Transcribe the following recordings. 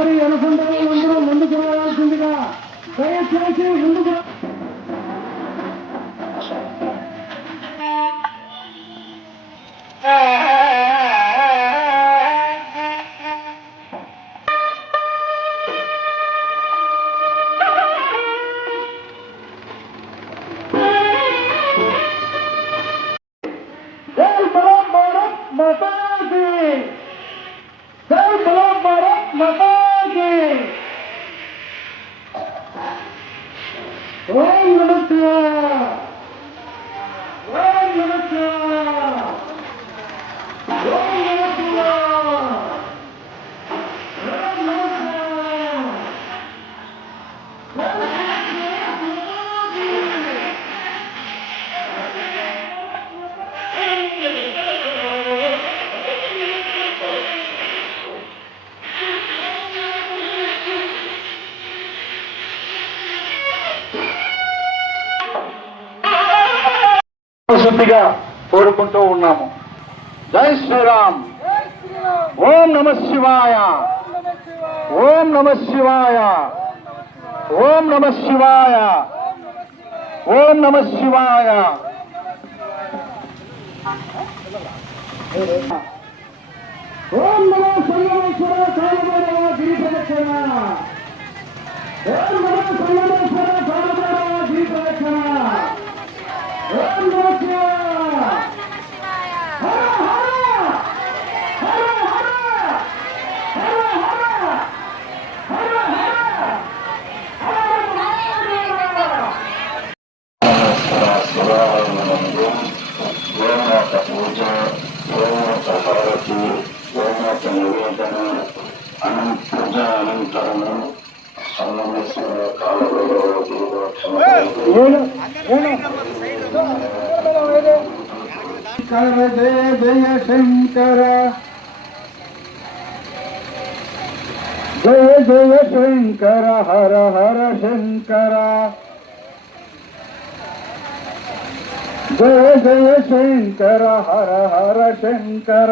सारे अनुसार చిత్తశుద్ధిగా కోరుకుంటూ ఉన్నాము. జై శ్రీరామ్. ఓం నమ శివాయ. ఓం నమ శివాయ. ఓం నమ శివాయ. ఓం నమ శివాయ. ఓం నమో సంగమేశ్వర కాలభైరవ గిరి ప్రదక్షిణ ఓం అనంతరము సంగమేశ్వర కాలభైరవ శంకర జయ జయ శంకర జయ జయ శంకర హర హర శంకర జయ జయ శంకర హర హర శంకర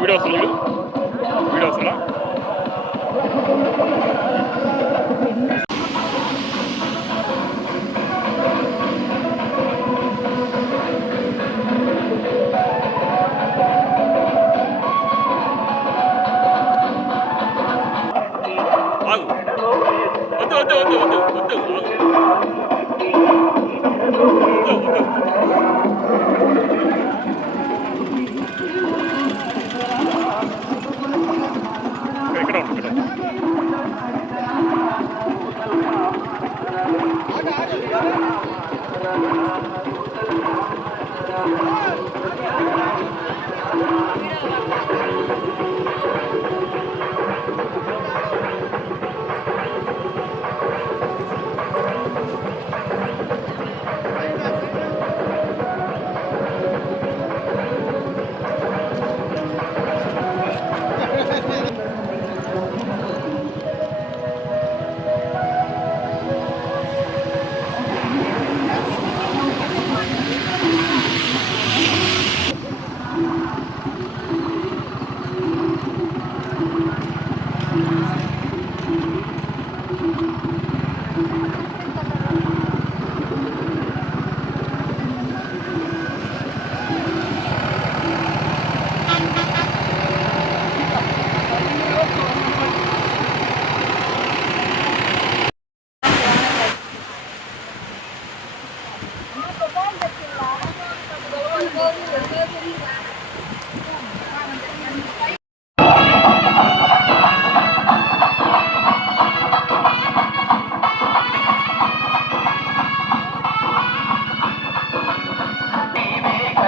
చిన్న వీడియో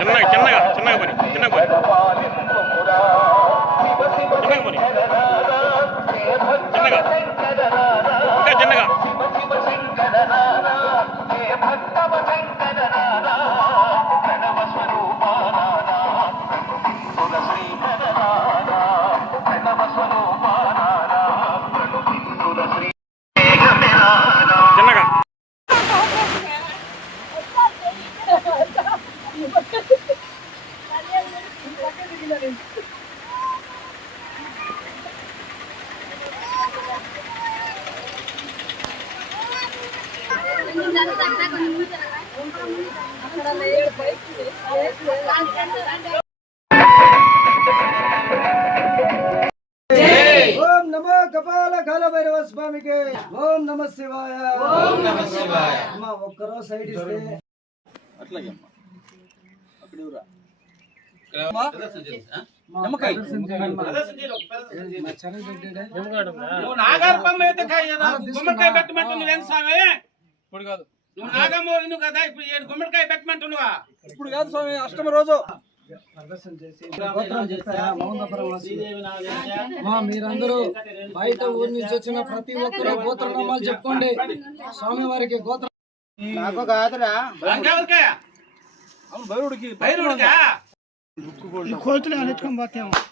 చిన్నగా చిన్నగా చిన్నగా పని చిన్నగా పని. చిన్నగా పని. చిన్నగా. ఓం నమో కపాల కాలభైరవ స్వామికి. ఓం నమ శివాయ. ఓం నమ శివాయ. అమ్మా ఒక్కరో సైడ్ ఇస్తే. నువ్వు గుమ్మడికాయ పెట్టమంటున్నావు ఏం స్వామి ఇప్పుడు కాదు. నువ్వు నాగమూరి నువ్వు కదా ఇప్పుడు ఏడు గుమ్మడికాయ పెట్టమంటున్నావా? ఇప్పుడు కాదు స్వామి అష్టమ రోజు. మీరందరూ బయట ఊరి నుంచి వచ్చిన ప్రతి ఒక్కరూ గోత్రనామాలు చెప్పుకోండి. స్వామి వారికి గోత్ర నాకు కాదురా ఓ ఎత్-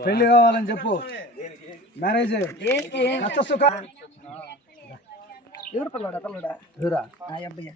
పెళ్ళి కావాలని చెప్పు. మ్యారేజ్ కష్ట సుఖ ఎవరు పిల్లడా పిల్లడా ఎవరా? అబ్బాయి